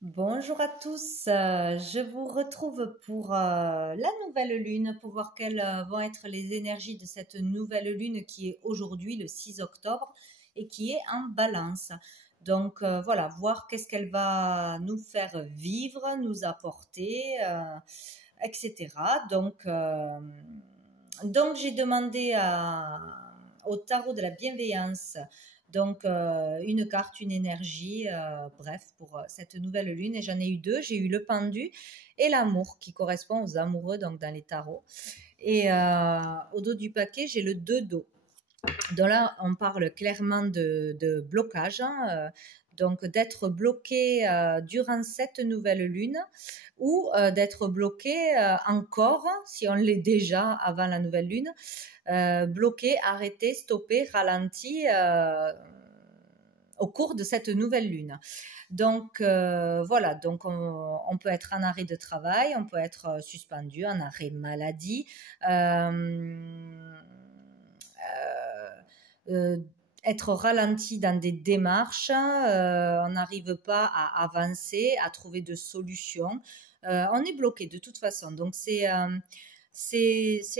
Bonjour à tous, je vous retrouve pour la nouvelle lune, pour voir quelles vont être les énergies de cette nouvelle lune qui est aujourd'hui le 6 octobre et qui est en balance. Donc voilà, voir qu'est-ce qu'elle va nous faire vivre, nous apporter, etc. Donc j'ai demandé au tarot de la bienveillance donc, une carte, une énergie, bref, pour cette nouvelle lune. Et j'en ai eu deux. J'ai eu le pendu et l'amour, qui correspond aux amoureux, donc dans les tarots. Et au dos du paquet, j'ai le deux dos. Donc là, on parle clairement de blocage, hein, donc d'être bloqué durant cette nouvelle lune ou d'être bloqué encore, si on l'est déjà avant la nouvelle lune, bloqué, arrêté, stoppé, ralenti au cours de cette nouvelle lune. Donc voilà, donc on peut être en arrêt de travail, on peut être suspendu, en arrêt maladie. Être ralenti dans des démarches, on n'arrive pas à avancer, à trouver de solutions. On est bloqué de toute façon. Donc c'est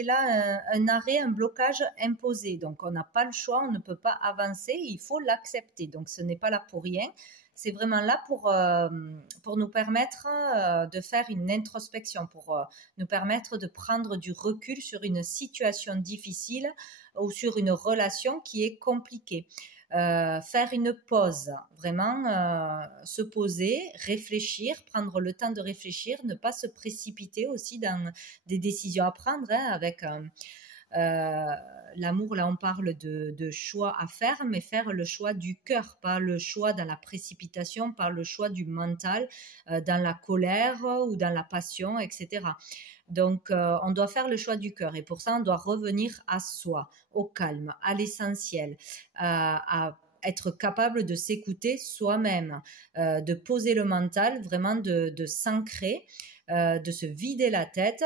là un arrêt, un blocage imposé. Donc on n'a pas le choix, on ne peut pas avancer, il faut l'accepter. Donc ce n'est pas là pour rien. C'est vraiment là pour nous permettre de faire une introspection, pour nous permettre de prendre du recul sur une situation difficile ou sur une relation qui est compliquée. Faire une pause, vraiment se poser, réfléchir, prendre le temps de réfléchir, ne pas se précipiter aussi dans des décisions à prendre, hein, avec l'amour. Là on parle de choix à faire, mais faire le choix du cœur, pas le choix dans la précipitation, pas le choix du mental, dans la colère ou dans la passion, etc. Donc on doit faire le choix du cœur, et pour ça on doit revenir à soi, au calme, à l'essentiel, à être capable de s'écouter soi-même, de poser le mental, vraiment de s'ancrer, de se vider la tête,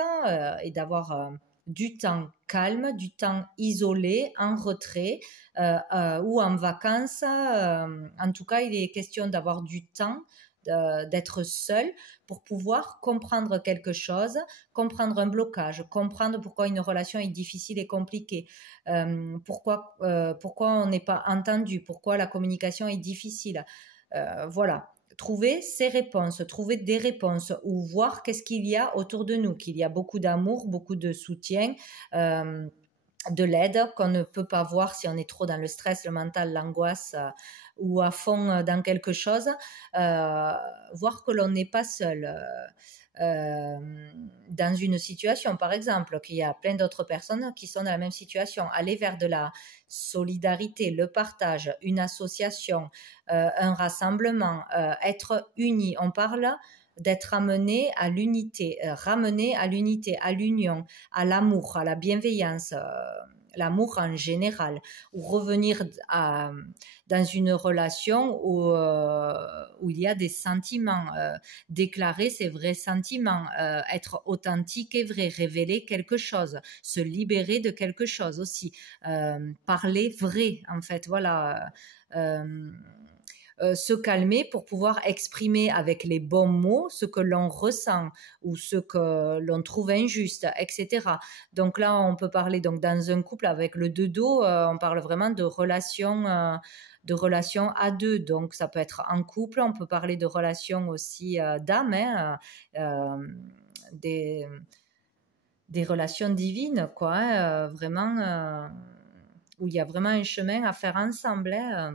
et d'avoir du temps calme, du temps isolé, en retrait, ou en vacances. En tout cas, il est question d'avoir du temps, d'être seul pour pouvoir comprendre quelque chose, comprendre un blocage, comprendre pourquoi une relation est difficile et compliquée, pourquoi on n'est pas entendu, pourquoi la communication est difficile. Voilà. Trouver ses réponses, trouver des réponses, ou voir qu'est-ce qu'il y a autour de nous, qu'il y a beaucoup d'amour, beaucoup de soutien, de l'aide qu'on ne peut pas voir si on est trop dans le stress, le mental, l'angoisse, ou à fond dans quelque chose. Voir que l'on n'est pas seul dans une situation, par exemple, qu'il y a plein d'autres personnes qui sont dans la même situation. Aller vers de la solidarité, le partage, une association, un rassemblement, être unis. On parle d'être amené à l'unité, ramené à l'unité, à l'union, à l'amour, à la bienveillance, l'amour en général, ou revenir dans une relation où il y a des sentiments, déclarer ses vrais sentiments, être authentique et vrai, révéler quelque chose, se libérer de quelque chose aussi, parler vrai, en fait, voilà. Se calmer pour pouvoir exprimer avec les bons mots ce que l'on ressent ou ce que l'on trouve injuste, etc. Donc là, on peut parler, donc dans un couple avec le deux dos, on parle vraiment de relations à deux. Donc ça peut être en couple, on peut parler de relations aussi d'âme, hein, des, des relations divines, quoi, hein, vraiment, où il y a vraiment un chemin à faire ensemble, hein.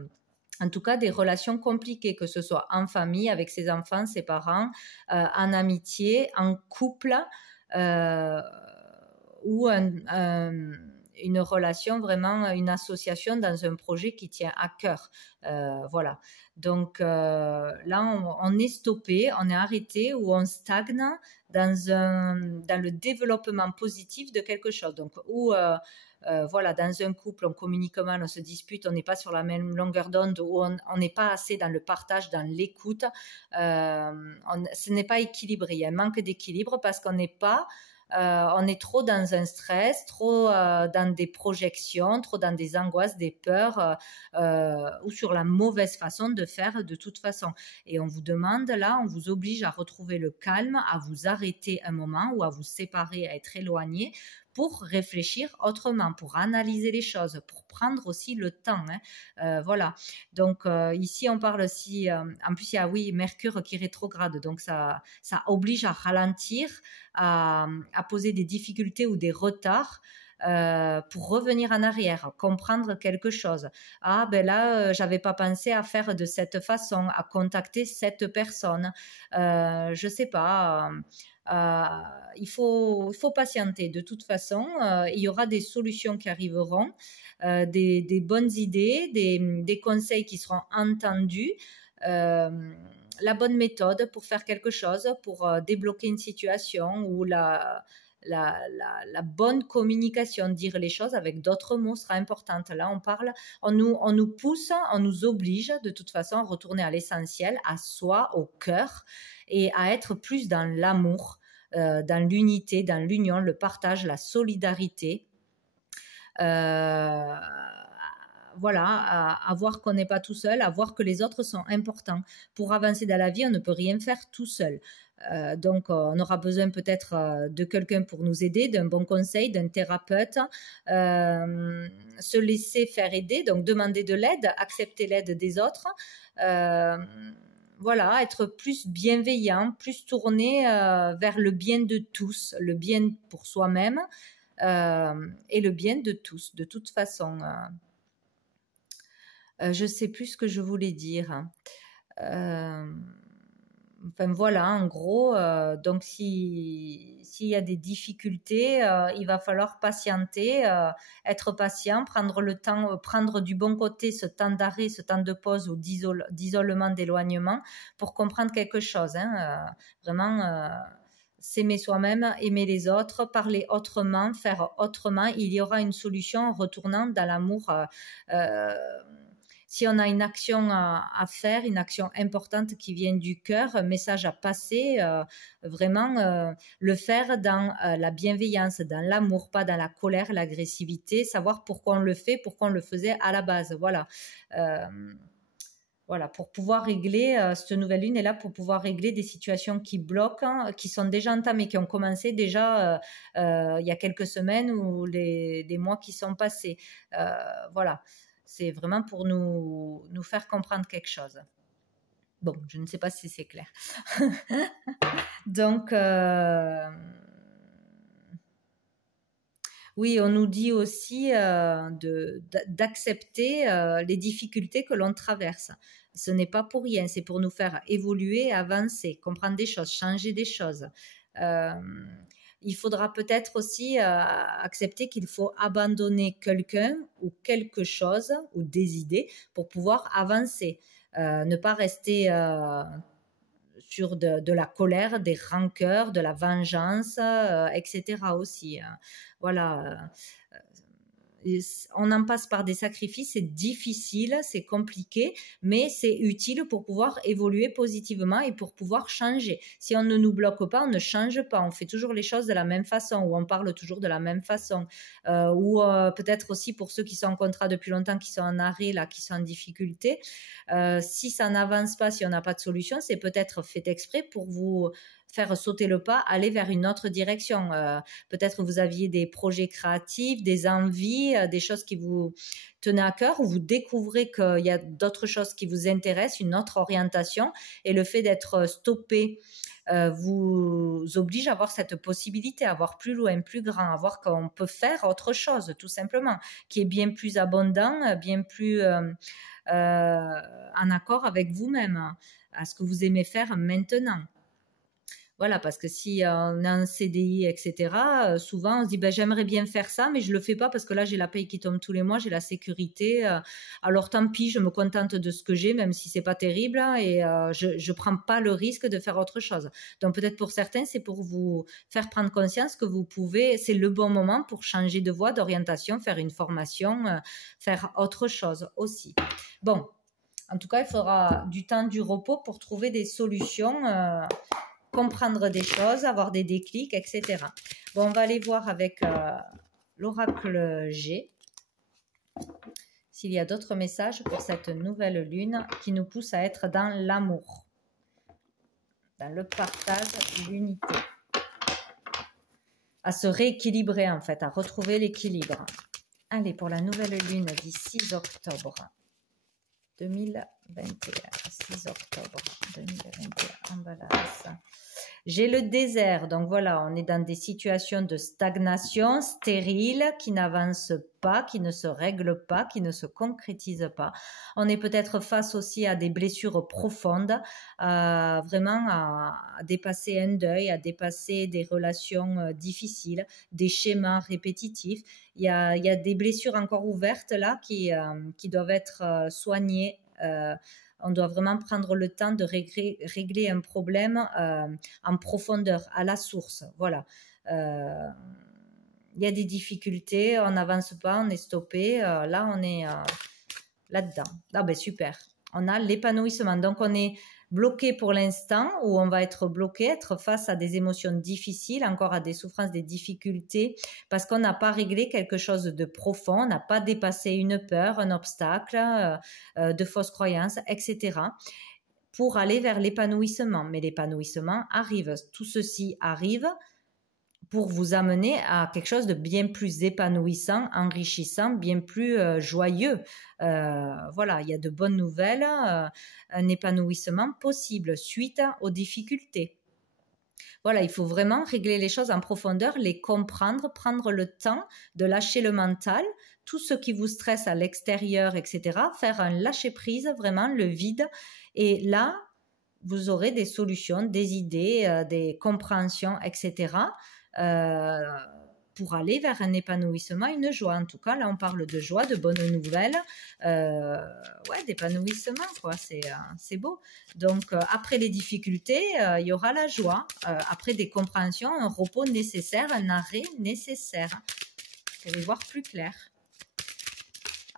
En tout cas, des relations compliquées, que ce soit en famille, avec ses enfants, ses parents, en amitié, en couple, euh, ou une relation, vraiment une association dans un projet qui tient à cœur. Voilà. Donc là, on est stoppé, on est arrêté, ou on stagne dans le développement positif de quelque chose. Donc, voilà, dans un couple, on communique mal, on se dispute, on n'est pas sur la même longueur d'onde, ou on n'est pas assez dans le partage, dans l'écoute. Ce n'est pas équilibré, il y a un manque d'équilibre parce qu'on n'est pas on est trop dans un stress, trop dans des projections, trop dans des angoisses, des peurs ou sur la mauvaise façon de faire de toute façon. Et on vous demande là, on vous oblige à retrouver le calme, à vous arrêter un moment ou à vous séparer, à être éloigné pour réfléchir autrement, pour analyser les choses, pour prendre aussi le temps. Voilà. Donc ici, on parle aussi, en plus, il y a oui, Mercure qui rétrograde, donc ça oblige à ralentir, à poser des difficultés ou des retards. Pour revenir en arrière, comprendre quelque chose. Ah ben là, j'avais pas pensé à faire de cette façon, à contacter cette personne. Je sais pas. Il faut patienter. De toute façon, il y aura des solutions qui arriveront, des bonnes idées, des conseils qui seront entendus. La bonne méthode pour faire quelque chose, pour débloquer une situation ou la bonne communication, dire les choses avec d'autres mots sera importante. Là, on nous pousse, on nous oblige de toute façon à retourner à l'essentiel, à soi, au cœur, et à être plus dans l'amour, dans l'unité, dans l'union, le partage, la solidarité. Voilà, à voir qu'on n'est pas tout seul, à voir que les autres sont importants. Pour avancer dans la vie, on ne peut rien faire tout seul. Donc, on aura besoin peut-être de quelqu'un pour nous aider, d'un bon conseil, d'un thérapeute, se laisser faire aider, donc demander de l'aide, accepter l'aide des autres. Voilà, être plus bienveillant, plus tourné vers le bien de tous, le bien pour soi-même et le bien de tous, de toute façon. Je ne sais plus ce que je voulais dire. Enfin voilà, en gros, donc s'il y a des difficultés, il va falloir patienter, être patient, prendre le temps, prendre du bon côté ce temps d'arrêt, ce temps de pause ou d'isolement, d'éloignement pour comprendre quelque chose. Vraiment, s'aimer soi-même, aimer les autres, parler autrement, faire autrement. Il y aura une solution en retournant dans l'amour. Si on a une action à faire, une action importante qui vient du cœur, un message à passer, vraiment le faire dans la bienveillance, dans l'amour, pas dans la colère, l'agressivité, savoir pourquoi on le fait, pourquoi on le faisait à la base. Voilà. Voilà, pour pouvoir régler, cette nouvelle lune est là pour pouvoir régler des situations qui bloquent, qui sont déjà entamées, qui ont commencé déjà il y a quelques semaines ou les mois qui sont passés. Voilà. C'est vraiment pour nous faire comprendre quelque chose. Bon, je ne sais pas si c'est clair. Donc, oui, on nous dit aussi d'accepter les difficultés que l'on traverse. Ce n'est pas pour rien, c'est pour nous faire évoluer, avancer, comprendre des choses, changer des choses. Il faudra peut-être aussi accepter qu'il faut abandonner quelqu'un ou quelque chose ou des idées pour pouvoir avancer. Ne pas rester sur de la colère, des rancœurs, de la vengeance, etc. aussi. Voilà. On en passe par des sacrifices, c'est difficile, c'est compliqué, mais c'est utile pour pouvoir évoluer positivement et pour pouvoir changer. Si on ne nous bloque pas, on ne change pas, on fait toujours les choses de la même façon ou on parle toujours de la même façon. Ou peut-être aussi pour ceux qui sont en contrat depuis longtemps, qui sont en arrêt, là, qui sont en difficulté, si ça n'avance pas, si on n'a pas de solution, c'est peut-être fait exprès pour vous faire sauter le pas, aller vers une autre direction. Peut-être vous aviez des projets créatifs, des envies, des choses qui vous tenaient à cœur, ou vous découvrez qu'il y a d'autres choses qui vous intéressent, une autre orientation, et le fait d'être stoppé vous oblige à avoir cette possibilité, à voir plus loin, plus grand, à voir qu'on peut faire autre chose, tout simplement, qui est bien plus abondant, bien plus en accord avec vous-même, à ce que vous aimez faire maintenant. Voilà, parce que si on a un CDI, etc., souvent on se dit j'aimerais bien faire ça, mais je le fais pas parce que là j'ai la paye qui tombe tous les mois, j'ai la sécurité. Alors tant pis, je me contente de ce que j'ai, même si c'est pas terrible, et je prends pas le risque de faire autre chose. Donc peut-être pour certains, c'est pour vous faire prendre conscience que vous pouvez, c'est le bon moment pour changer de voie, d'orientation, faire une formation, faire autre chose aussi. Bon, en tout cas, il faudra du temps, du repos pour trouver des solutions. Comprendre des choses, avoir des déclics, etc. Bon, on va aller voir avec l'oracle G s'il y a d'autres messages pour cette nouvelle lune qui nous pousse à être dans l'amour, dans le partage, l'unité, à se rééquilibrer en fait, à retrouver l'équilibre. Allez, pour la nouvelle lune du 6 octobre 2021, 6 octobre 2021, en balance. J'ai le désert, donc voilà, on est dans des situations de stagnation, stériles, qui n'avancent pas, qui ne se règlent pas, qui ne se concrétisent pas. On est peut-être face aussi à des blessures profondes, vraiment à dépasser un deuil, à dépasser des relations difficiles, des schémas répétitifs. Il y a des blessures encore ouvertes là qui doivent être soignées. On doit vraiment prendre le temps de régler un problème en profondeur, à la source. Voilà. Il y a des difficultés, on n'avance pas, on est stoppé. Là, on est là-dedans. Ah ben super. On a l'épanouissement. Donc, on est bloqué pour l'instant, ou on va être bloqué, être face à des émotions difficiles, encore à des souffrances, des difficultés, parce qu'on n'a pas réglé quelque chose de profond, on n'a pas dépassé une peur, un obstacle, de fausses croyances, etc., pour aller vers l'épanouissement. Mais l'épanouissement arrive. Tout ceci arrive pour vous amener à quelque chose de bien plus épanouissant, enrichissant, bien plus joyeux. Voilà, il y a de bonnes nouvelles, un épanouissement possible suite aux difficultés. Voilà, il faut vraiment régler les choses en profondeur, les comprendre, prendre le temps de lâcher le mental, tout ce qui vous stresse à l'extérieur, etc., faire un lâcher-prise, vraiment le vide. Et là, vous aurez des solutions, des idées, des compréhensions, etc., pour aller vers un épanouissement, une joie. En tout cas, là, on parle de joie, de bonnes nouvelles, ouais, d'épanouissement, quoi. C'est beau. Donc, après les difficultés, il y aura la joie. Après des compréhensions, un repos nécessaire, un arrêt nécessaire. Vous allez voir plus clair.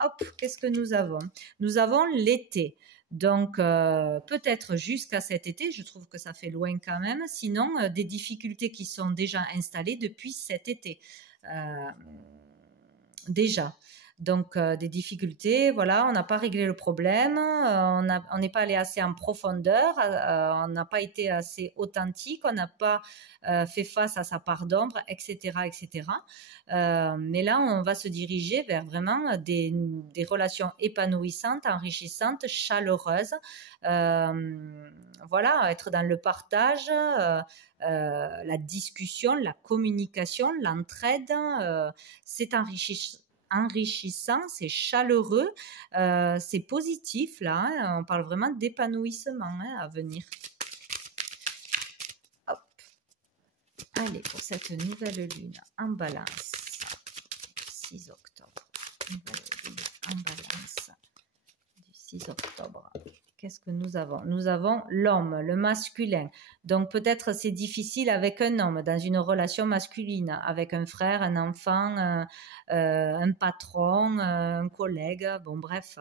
Hop, qu'est-ce que nous avons? Nous avons l'été. Donc, peut-être jusqu'à cet été, je trouve que ça fait loin quand même. Sinon, des difficultés qui sont déjà installées depuis cet été. Déjà. Donc, des difficultés, voilà, on n'a pas réglé le problème, on n'est pas allé assez en profondeur, on n'a pas été assez authentique, on n'a pas fait face à sa part d'ombre, etc., etc. Mais là, on va se diriger vers vraiment des relations épanouissantes, enrichissantes, chaleureuses. Voilà, être dans le partage, la discussion, la communication, l'entraide, c'est enrichissant, c'est chaleureux, c'est positif là, hein, on parle vraiment d'épanouissement hein, à venir. Hop. Allez, pour cette nouvelle lune en balance, 6 octobre, nouvelle lune en balance du 6 octobre. Qu'est-ce que nous avons? Nous avons l'homme, le masculin. Donc peut-être c'est difficile avec un homme, dans une relation masculine, avec un frère, un enfant, un patron, un collègue. Bon bref,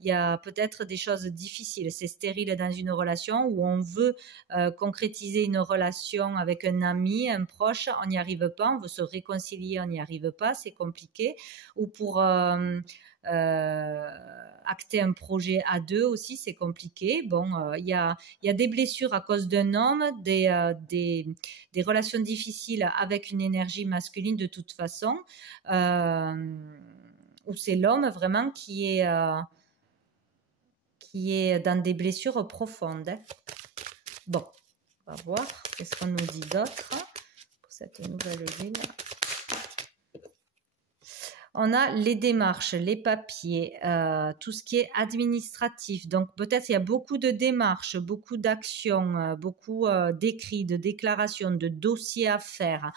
il y a peut-être des choses difficiles. C'est stérile dans une relation où on veut concrétiser une relation avec un ami, un proche, on n'y arrive pas. On veut se réconcilier, on n'y arrive pas, c'est compliqué. Ou pour acter un projet à deux aussi, c'est compliqué. Bon, il y a des blessures à cause d'un homme, des relations difficiles avec une énergie masculine de toute façon, où c'est l'homme vraiment qui est dans des blessures profondes. Hein. Bon, on va voir qu'est-ce qu'on nous dit d'autre pour cette nouvelle lune. On a les démarches, les papiers, tout ce qui est administratif. Donc peut-être il y a beaucoup de démarches, beaucoup d'actions, beaucoup d'écrits, de déclarations, de dossiers à faire.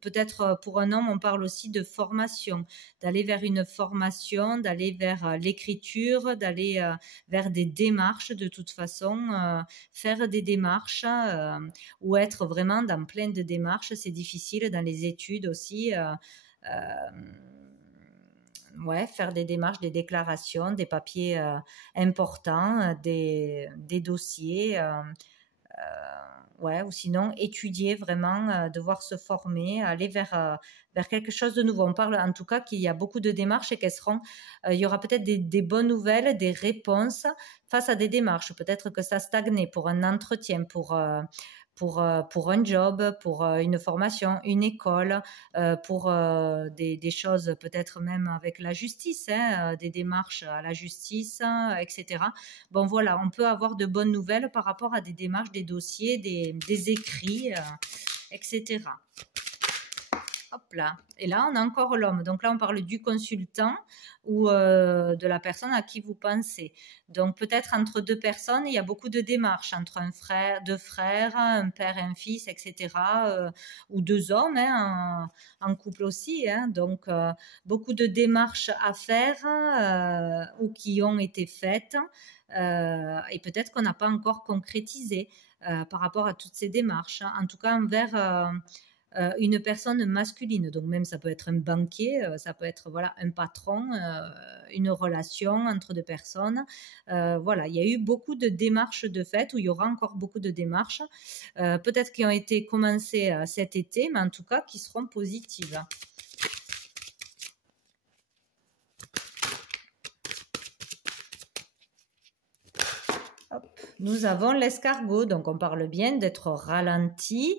Peut-être pour un homme, on parle aussi de formation, d'aller vers une formation, d'aller vers l'écriture, d'aller vers des démarches de toute façon, faire des démarches ou être vraiment dans plein de démarches, c'est difficile dans les études aussi. Ouais, faire des démarches, des déclarations, des papiers importants, des dossiers. ouais, ou sinon étudier vraiment, devoir se former, aller vers quelque chose de nouveau. On parle en tout cas qu'il y a beaucoup de démarches et il y aura peut-être des bonnes nouvelles, des réponses face à des démarches. Peut-être que ça stagnait pour un entretien, pour un job, pour une formation, une école, pour des choses peut-être même avec la justice, hein, des démarches à la justice, etc. Bon voilà, on peut avoir de bonnes nouvelles par rapport à des démarches, des dossiers, des écrits, etc. Hop là. Et là, on a encore l'homme. Donc là, on parle du consultant ou de la personne à qui vous pensez. Donc peut-être entre deux personnes, il y a beaucoup de démarches entre deux frères, un père et un fils, etc. Ou deux hommes, hein, en couple aussi. Hein. Donc beaucoup de démarches à faire ou qui ont été faites et peut-être qu'on n'a pas encore concrétisé par rapport à toutes ces démarches. Hein. En tout cas, envers une personne masculine. Donc même ça peut être un banquier, ça peut être voilà un patron, une relation entre deux personnes. Voilà, il y a eu beaucoup de démarches de fait, ou il y aura encore beaucoup de démarches, peut-être qui ont été commencées cet été, mais en tout cas qui seront positives. Nous avons l'escargot, donc on parle bien d'être ralenti,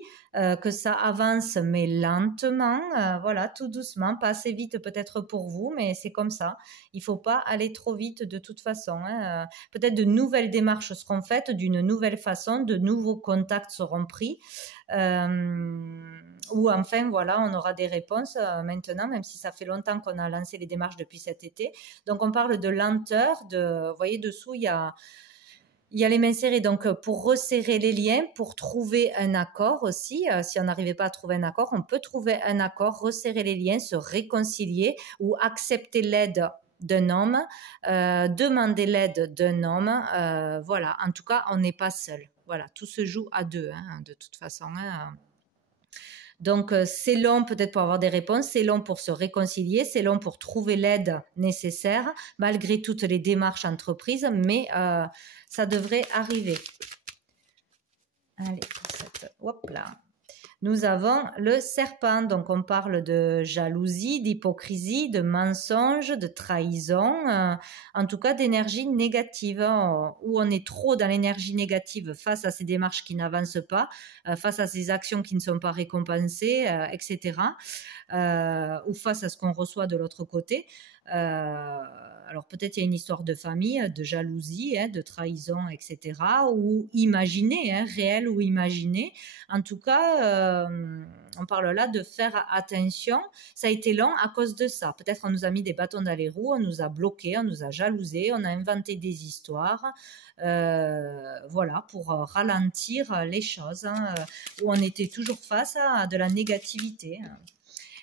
que ça avance mais lentement, voilà, tout doucement, pas assez vite peut-être pour vous, mais c'est comme ça. Il faut pas aller trop vite de toute façon. Hein. Peut-être de nouvelles démarches seront faites d'une nouvelle façon, de nouveaux contacts seront pris, ou enfin voilà, on aura des réponses maintenant, même si ça fait longtemps qu'on a lancé les démarches depuis cet été. Donc on parle de lenteur, vous voyez dessous il y a les mains serrées, donc pour resserrer les liens, pour trouver un accord aussi. Si on n'arrivait pas à trouver un accord, on peut trouver un accord, resserrer les liens, se réconcilier ou accepter l'aide d'un homme, demander l'aide d'un homme. Voilà, en tout cas, on n'est pas seul. Voilà, tout se joue à deux, hein, de toute façon. Hein. Donc, c'est long peut-être pour avoir des réponses, c'est long pour se réconcilier, c'est long pour trouver l'aide nécessaire, malgré toutes les démarches entreprises, mais ça devrait arriver. Allez, hop là. Nous avons le serpent, donc on parle de jalousie, d'hypocrisie, de mensonge, de trahison, en tout cas d'énergie négative, où on est trop dans l'énergie négative face à ces démarches qui n'avancent pas, face à ces actions qui ne sont pas récompensées, etc., ou face à ce qu'on reçoit de l'autre côté. Alors peut-être il y a une histoire de famille, de jalousie, hein, de trahison, etc. Ou imaginée, hein, réelle ou imaginée. En tout cas, on parle là de faire attention. Ça a été long à cause de ça. Peut-être on nous a mis des bâtons dans les roues, on nous a bloqués, on nous a jalousés, on a inventé des histoires. Voilà, pour ralentir les choses, hein, où on était toujours face à de la négativité.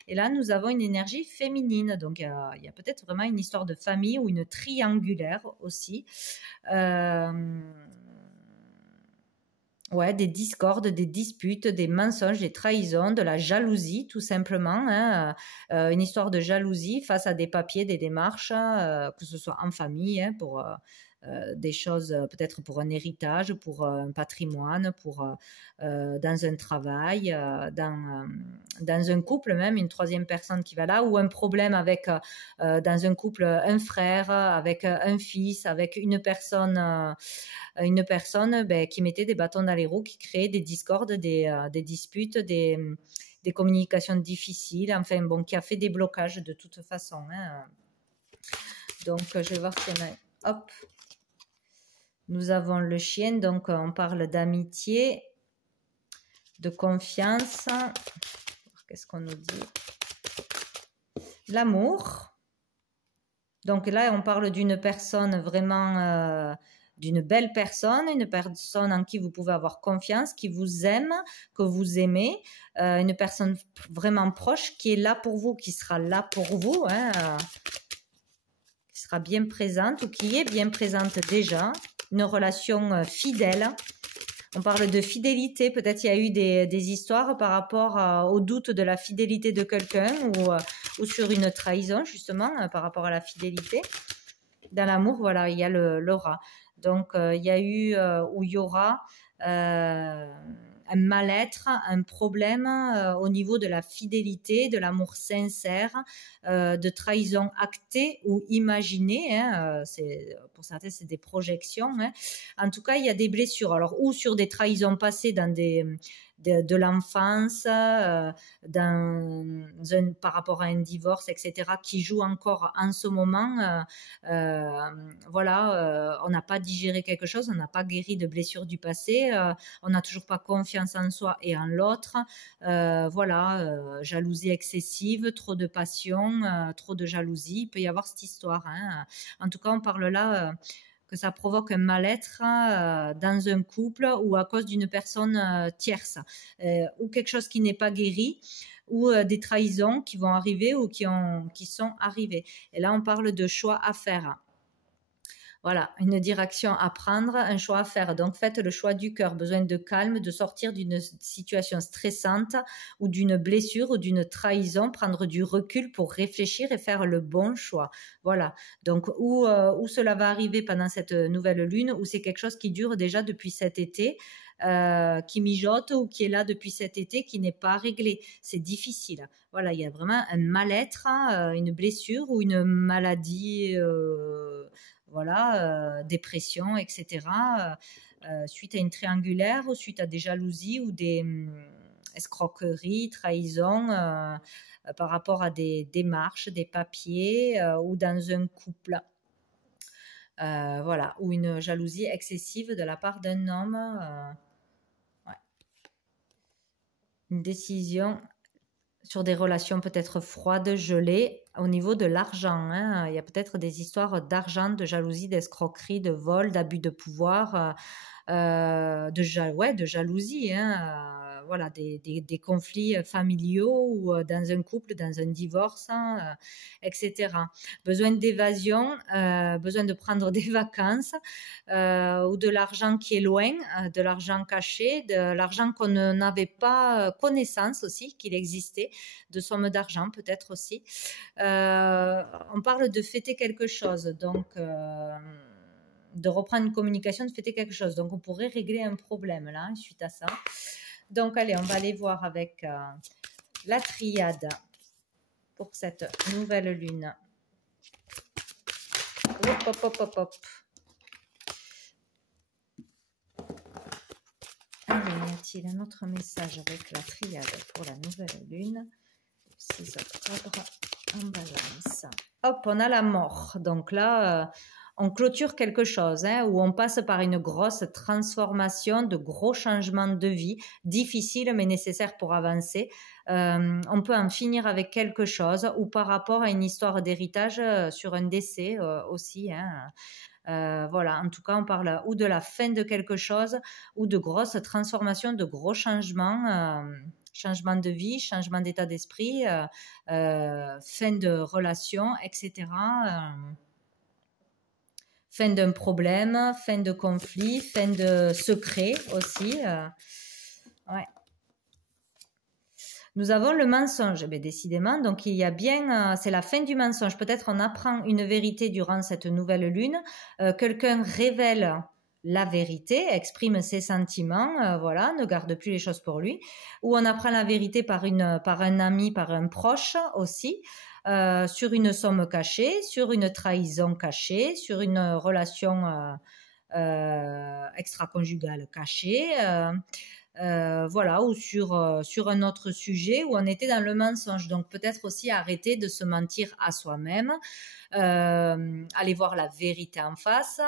Et là, nous avons une énergie féminine. Donc, il y a peut-être vraiment une histoire de famille ou une triangulaire aussi. Ouais, des discordes, des disputes, des mensonges, des trahisons, de la jalousie, tout simplement. Hein. Une histoire de jalousie face à des papiers, des démarches, que ce soit en famille, hein, pour des choses, peut-être pour un héritage, pour un patrimoine, dans un travail, dans un couple même, une troisième personne qui va là, ou un problème avec, dans un couple, un frère, avec un fils, avec une personne qui mettait des bâtons dans les roues, qui créait des discordes, des disputes, des communications difficiles, enfin bon, qui a fait des blocages de toute façon. Hein. Donc, je vais voir s'il y en a. Hop. Nous avons le chien, donc on parle d'amitié, de confiance. Qu'est-ce qu'on nous dit? L'amour. Donc là, on parle d'une personne vraiment, d'une belle personne, une personne en qui vous pouvez avoir confiance, qui vous aime, que vous aimez, une personne vraiment proche qui est là pour vous, qui sera là pour vous, hein, qui sera bien présente ou qui est bien présente déjà. Une relation fidèle. On parle de fidélité. Peut-être il y a eu des histoires par rapport au doute de la fidélité de quelqu'un ou sur une trahison, justement, par rapport à la fidélité. Dans l'amour, voilà, il y a le rat. Donc, il y a eu ou il y aura un mal-être, un problème au niveau de la fidélité, de l'amour sincère, de trahison actée ou imaginée. Hein, pour certains, c'est des projections. Hein. En tout cas, il y a des blessures. Alors, ou sur des trahisons passées dans de l'enfance, par rapport à un divorce, etc., qui joue encore en ce moment. Voilà, on n'a pas digéré quelque chose, on n'a pas guéri de blessures du passé, on n'a toujours pas confiance en soi et en l'autre. Voilà, jalousie excessive, trop de passion, trop de jalousie. Il peut y avoir cette histoire. Hein. En tout cas, on parle là que ça provoque un mal-être dans un couple ou à cause d'une personne tierce, ou quelque chose qui n'est pas guéri, ou des trahisons qui vont arriver ou qui sont arrivées. Et là, on parle de choix à faire. Voilà, une direction à prendre, un choix à faire. Donc, faites le choix du cœur. Besoin de calme, de sortir d'une situation stressante ou d'une blessure ou d'une trahison, prendre du recul pour réfléchir et faire le bon choix. Voilà. Donc, où cela va arriver pendant cette nouvelle lune, ou c'est quelque chose qui dure déjà depuis cet été, qui mijote ou qui est là depuis cet été, qui n'est pas réglé. C'est difficile. Voilà, il y a vraiment un mal-être, une blessure ou une maladie. Voilà, dépression, etc., suite à une triangulaire ou suite à des jalousies ou des escroqueries, trahisons par rapport à des démarches, des papiers ou dans un couple. Voilà, ou une jalousie excessive de la part d'un homme. Ouais. Une décision sur des relations peut-être froides, gelées, au niveau de l'argent. Hein. Il y a peut-être des histoires d'argent, de jalousie, d'escroquerie, de vol, d'abus de pouvoir, de jalousie. Hein. Voilà, des conflits familiaux ou dans un couple, dans un divorce, hein, etc. Besoin d'évasion, besoin de prendre des vacances ou de l'argent qui est loin, de l'argent caché, de l'argent qu'on n'avait pas connaissance aussi, qu'il existait, de sommes d'argent peut-être aussi. On parle de fêter quelque chose, donc de reprendre une communication, de fêter quelque chose. Donc on pourrait régler un problème là, suite à ça. Donc allez, on va aller voir avec la triade pour cette nouvelle lune. Hop, hop, hop, hop, hop. Allez, y a-t-il un autre message avec la triade pour la nouvelle lune? 6 octobre en balance. Hop, on a la mort. Donc là, on clôture quelque chose, hein, où on passe par une grosse transformation, de gros changements de vie, difficiles mais nécessaires pour avancer. On peut en finir avec quelque chose, ou par rapport à une histoire d'héritage sur un décès aussi. Hein. Voilà, en tout cas, on parle ou de la fin de quelque chose, ou de grosses transformations, de gros changements. Changement de vie, changement d'état d'esprit, fin de relation, etc. Fin d'un problème, fin de conflit, fin de secret aussi. Ouais. Nous avons le mensonge, décidément, donc il y a bien, c'est la fin du mensonge. Peut-être on apprend une vérité durant cette nouvelle lune, quelqu'un révèle la vérité, exprime ses sentiments, voilà, ne garde plus les choses pour lui, ou on apprend la vérité par un ami, par un proche aussi, sur une somme cachée, sur une trahison cachée, sur une relation extra-conjugale cachée, voilà, ou sur un autre sujet où on était dans le mensonge. Donc peut-être aussi arrêter de se mentir à soi-même, aller voir la vérité en face,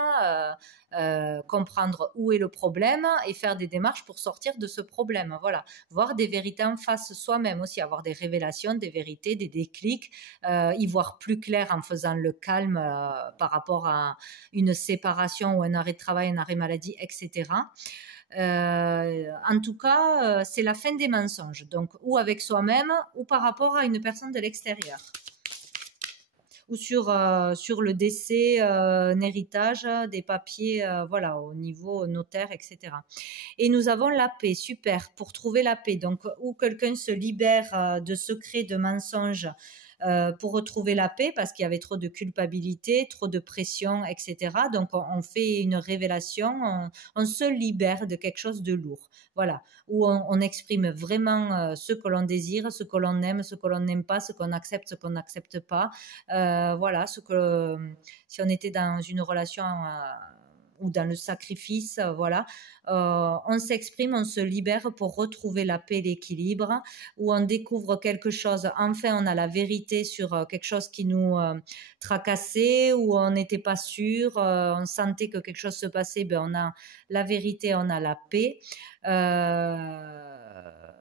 comprendre où est le problème et faire des démarches pour sortir de ce problème. Voilà, voir des vérités en face soi-même aussi, avoir des révélations, des vérités, des déclics, y voir plus clair en faisant le calme par rapport à une séparation ou un arrêt de travail, un arrêt maladie, etc. En tout cas, c'est la fin des mensonges, donc ou avec soi-même ou par rapport à une personne de l'extérieur, ou sur le décès, un héritage, des papiers, voilà, au niveau notaire, etc. Et nous avons la paix, super, pour trouver la paix. Donc, où quelqu'un se libère de secrets, de mensonges, pour retrouver la paix parce qu'il y avait trop de culpabilité, trop de pression, etc. Donc, on fait une révélation, on se libère de quelque chose de lourd. Voilà, où on exprime vraiment ce que l'on désire, ce que l'on aime, ce que l'on n'aime pas, ce qu'on accepte, ce qu'on n'accepte pas. Voilà, si on était dans une relation ou dans le sacrifice, voilà, on s'exprime, on se libère pour retrouver la paix, l'équilibre, où on découvre quelque chose, enfin on a la vérité sur quelque chose qui nous tracassait, où on n'était pas sûr, on sentait que quelque chose se passait, ben on a la vérité, on a la paix,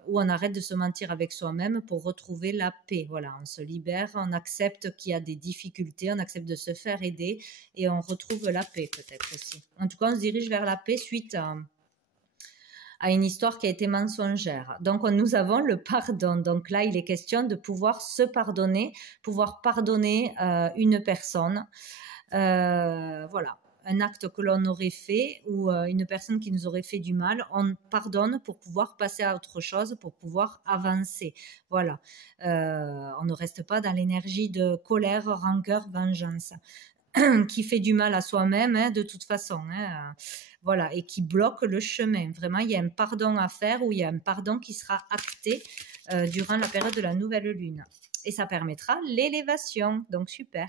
où on arrête de se mentir avec soi-même pour retrouver la paix. Voilà, on se libère, on accepte qu'il y a des difficultés, on accepte de se faire aider et on retrouve la paix peut-être aussi. En tout cas, on se dirige vers la paix suite à une histoire qui a été mensongère. Donc, nous avons le pardon. Donc là, il est question de pouvoir se pardonner, pouvoir pardonner une personne. Voilà. Un acte que l'on aurait fait ou une personne qui nous aurait fait du mal, on pardonne pour pouvoir passer à autre chose, pour pouvoir avancer. Voilà. On ne reste pas dans l'énergie de colère, rancœur, vengeance qui fait du mal à soi-même hein, de toute façon. Hein, voilà, et qui bloque le chemin. Vraiment, il y a un pardon à faire ou il y a un pardon qui sera acté durant la période de la nouvelle lune. Et ça permettra l'élévation. Donc, super.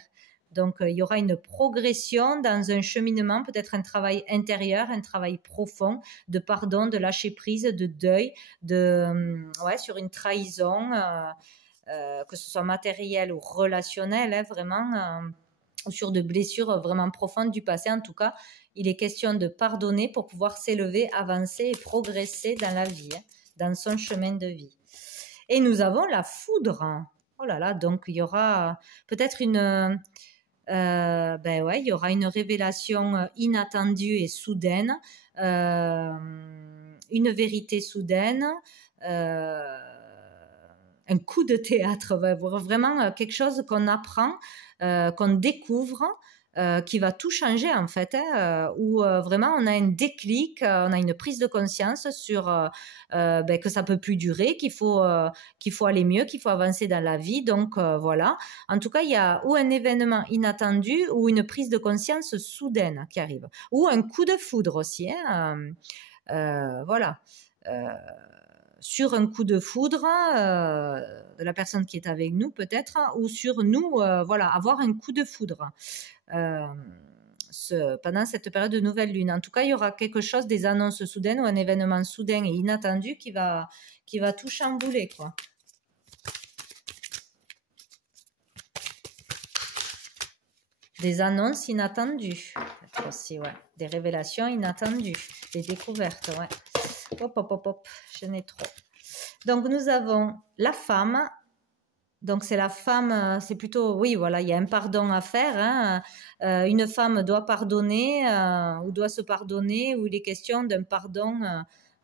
Donc, il y aura une progression dans un cheminement, peut-être un travail intérieur, un travail profond de pardon, de lâcher prise, de deuil, sur une trahison, que ce soit matérielle ou relationnelle, hein, vraiment, ou sur de blessures vraiment profondes du passé. En tout cas, il est question de pardonner pour pouvoir s'élever, avancer et progresser dans la vie, hein, dans son chemin de vie. Et nous avons la foudre. Oh là là, donc il y aura peut-être il y aura une révélation inattendue et soudaine, une vérité soudaine, un coup de théâtre, vraiment quelque chose qu'on apprend, qu'on découvre, qui va tout changer en fait, hein, où vraiment on a un déclic, on a une prise de conscience sur que ça peut plus durer, qu'il faut aller mieux, qu'il faut avancer dans la vie. Donc voilà. En tout cas, il y a ou un événement inattendu ou une prise de conscience soudaine qui arrive, ou un coup de foudre aussi. Hein, voilà. Sur un coup de foudre de la personne qui est avec nous peut-être, ou sur nous, voilà, avoir un coup de foudre pendant cette période de nouvelle lune. En tout cas, il y aura quelque chose, des annonces soudaines ou un événement soudain et inattendu qui va tout chambouler, quoi. Des annonces inattendues aussi, ouais. Des révélations inattendues, des découvertes, ouais. Hop, j'en ai trop. Donc, nous avons la femme. Donc, c'est la femme, c'est plutôt, oui, voilà, il y a un pardon à faire. Hein. Une femme doit pardonner ou doit se pardonner, ou il est question d'un pardon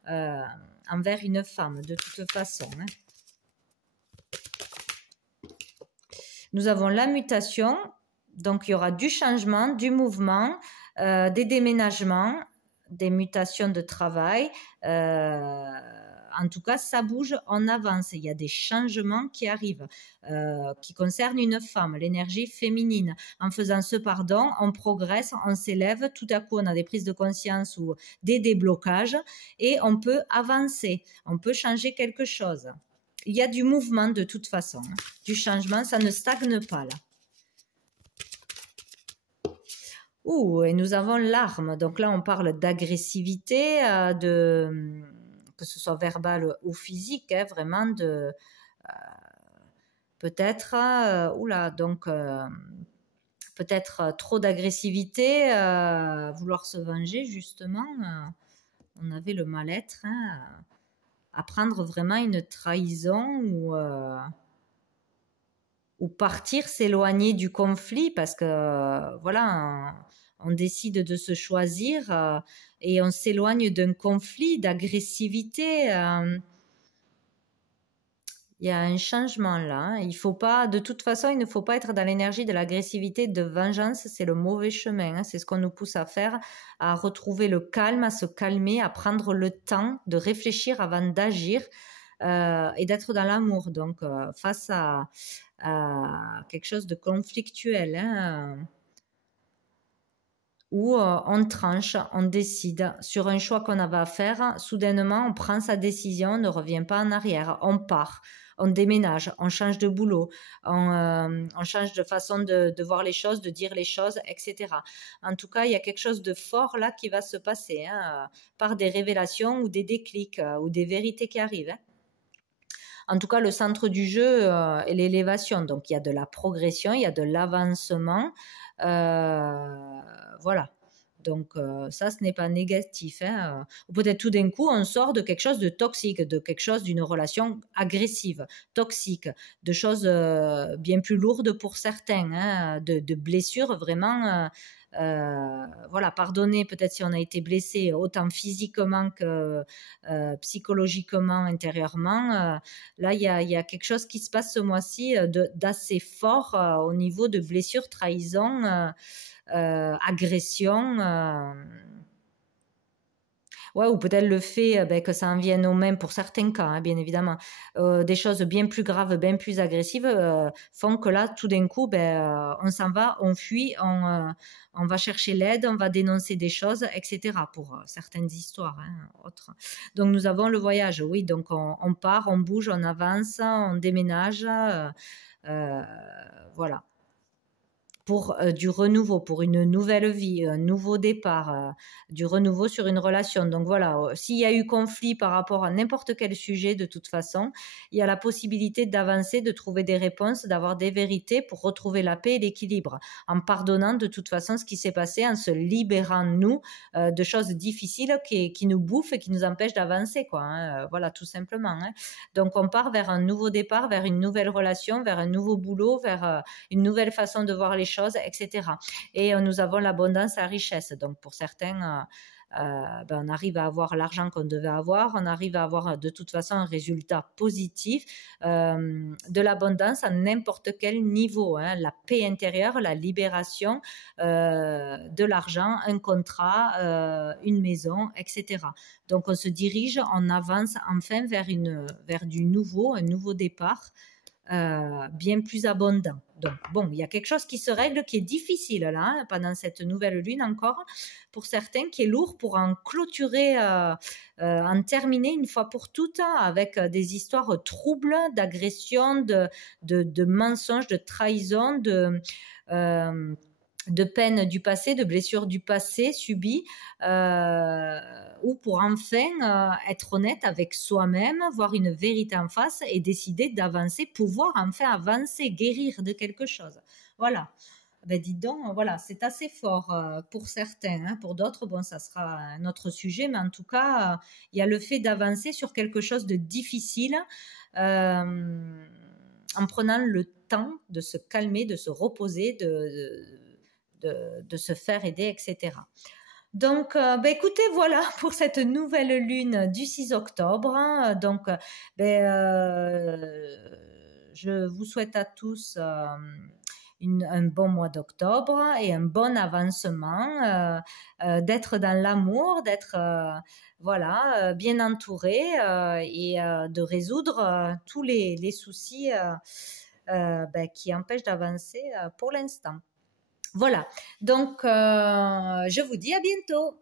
envers une femme, de toute façon. Hein. Nous avons la mutation. Donc, il y aura du changement, du mouvement, des déménagements, des mutations de travail. En tout cas, ça bouge en avance. Il y a des changements qui arrivent, qui concernent une femme, l'énergie féminine. En faisant ce pardon, on progresse, on s'élève. Tout à coup, on a des prises de conscience ou des déblocages et on peut avancer. On peut changer quelque chose. Il y a du mouvement de toute façon, du changement. Ça ne stagne pas là. Et nous avons l'arme. Donc là, on parle d'agressivité, que ce soit verbale ou physique, hein, vraiment de peut-être, peut-être trop d'agressivité, vouloir se venger justement. On avait le mal-être, hein, à prendre vraiment une trahison ou partir, s'éloigner du conflit parce que voilà, on décide de se choisir et on s'éloigne d'un conflit, d'agressivité. Il y a un changement là. Hein. Il faut pas, de toute façon, il ne faut pas être dans l'énergie de l'agressivité, de vengeance. C'est le mauvais chemin. Hein. C'est ce qu'on nous pousse à faire, à retrouver le calme, à se calmer, à prendre le temps de réfléchir avant d'agir. et d'être dans l'amour. Donc, face à quelque chose de conflictuel, hein, où on tranche, on décide sur un choix qu'on avait à faire. Soudainement, on prend sa décision, on ne revient pas en arrière, on part, on déménage, on change de boulot, on change de façon de voir les choses, de dire les choses, etc. En tout cas, il y a quelque chose de fort là qui va se passer, hein, par des révélations ou des déclics ou des vérités qui arrivent, hein. En tout cas, le centre du jeu est l'élévation. Donc, il y a de la progression, il y a de l'avancement. Voilà. Donc, ça, ce n'est pas négatif, hein. Ou peut-être tout d'un coup, on sort de quelque chose de toxique, de quelque chose d'une relation agressive, toxique, de choses bien plus lourdes pour certains, hein, de blessures vraiment. Voilà, pardonner peut-être si on a été blessé autant physiquement que psychologiquement, intérieurement. Là, il y a quelque chose qui se passe ce mois-ci d'assez fort au niveau de blessures, trahison, agression. Ouais, ou peut-être le fait que ça en vienne aux mains pour certains cas, hein, bien évidemment. Des choses bien plus graves, bien plus agressives font que là, tout d'un coup, on s'en va, on fuit, on va chercher l'aide, on va dénoncer des choses, etc. pour certaines histoires, hein, autres. Donc nous avons le voyage, oui, donc on part, on bouge, on avance, on déménage, voilà. Pour du renouveau, pour une nouvelle vie, un nouveau départ, du renouveau sur une relation. Donc voilà, s'il y a eu conflit par rapport à n'importe quel sujet, de toute façon, il y a la possibilité d'avancer, de trouver des réponses, d'avoir des vérités pour retrouver la paix et l'équilibre, en pardonnant de toute façon ce qui s'est passé, en se libérant, nous, de choses difficiles qui nous bouffent et qui nous empêchent d'avancer, quoi, hein, voilà, tout simplement, hein. Donc on part vers un nouveau départ, vers une nouvelle relation, vers un nouveau boulot, vers une nouvelle façon de voir les choses, etc. Et nous avons l'abondance, la richesse. Donc pour certains, on arrive à avoir l'argent qu'on devait avoir, on arrive à avoir de toute façon un résultat positif, de l'abondance à n'importe quel niveau, hein, la paix intérieure, la libération, de l'argent, un contrat, une maison, etc. Donc on se dirige, on avance enfin vers du nouveau, un nouveau départ. Bien plus abondant. Donc, bon, il y a quelque chose qui se règle, qui est difficile là, hein, pendant cette nouvelle lune encore, pour certains, qui est lourd pour en clôturer, en terminer une fois pour toutes, avec des histoires troubles, d'agression, de mensonges, de trahison, de peines du passé, de blessures du passé subies, ou pour enfin être honnête avec soi-même, voir une vérité en face et décider d'avancer, pouvoir enfin avancer, guérir de quelque chose. Voilà. Ben dites donc, voilà, c'est assez fort pour certains, hein. Pour d'autres, bon, ça sera un autre sujet, mais en tout cas, il y a le fait d'avancer sur quelque chose de difficile, en prenant le temps de se calmer, de se reposer, de se faire aider, etc. Donc, écoutez, voilà pour cette nouvelle lune du 6 octobre. Hein. Donc, je vous souhaite à tous un bon mois d'octobre et un bon avancement, d'être dans l'amour, d'être voilà, bien entouré et de résoudre tous les soucis qui empêchent d'avancer pour l'instant. Voilà, donc je vous dis à bientôt.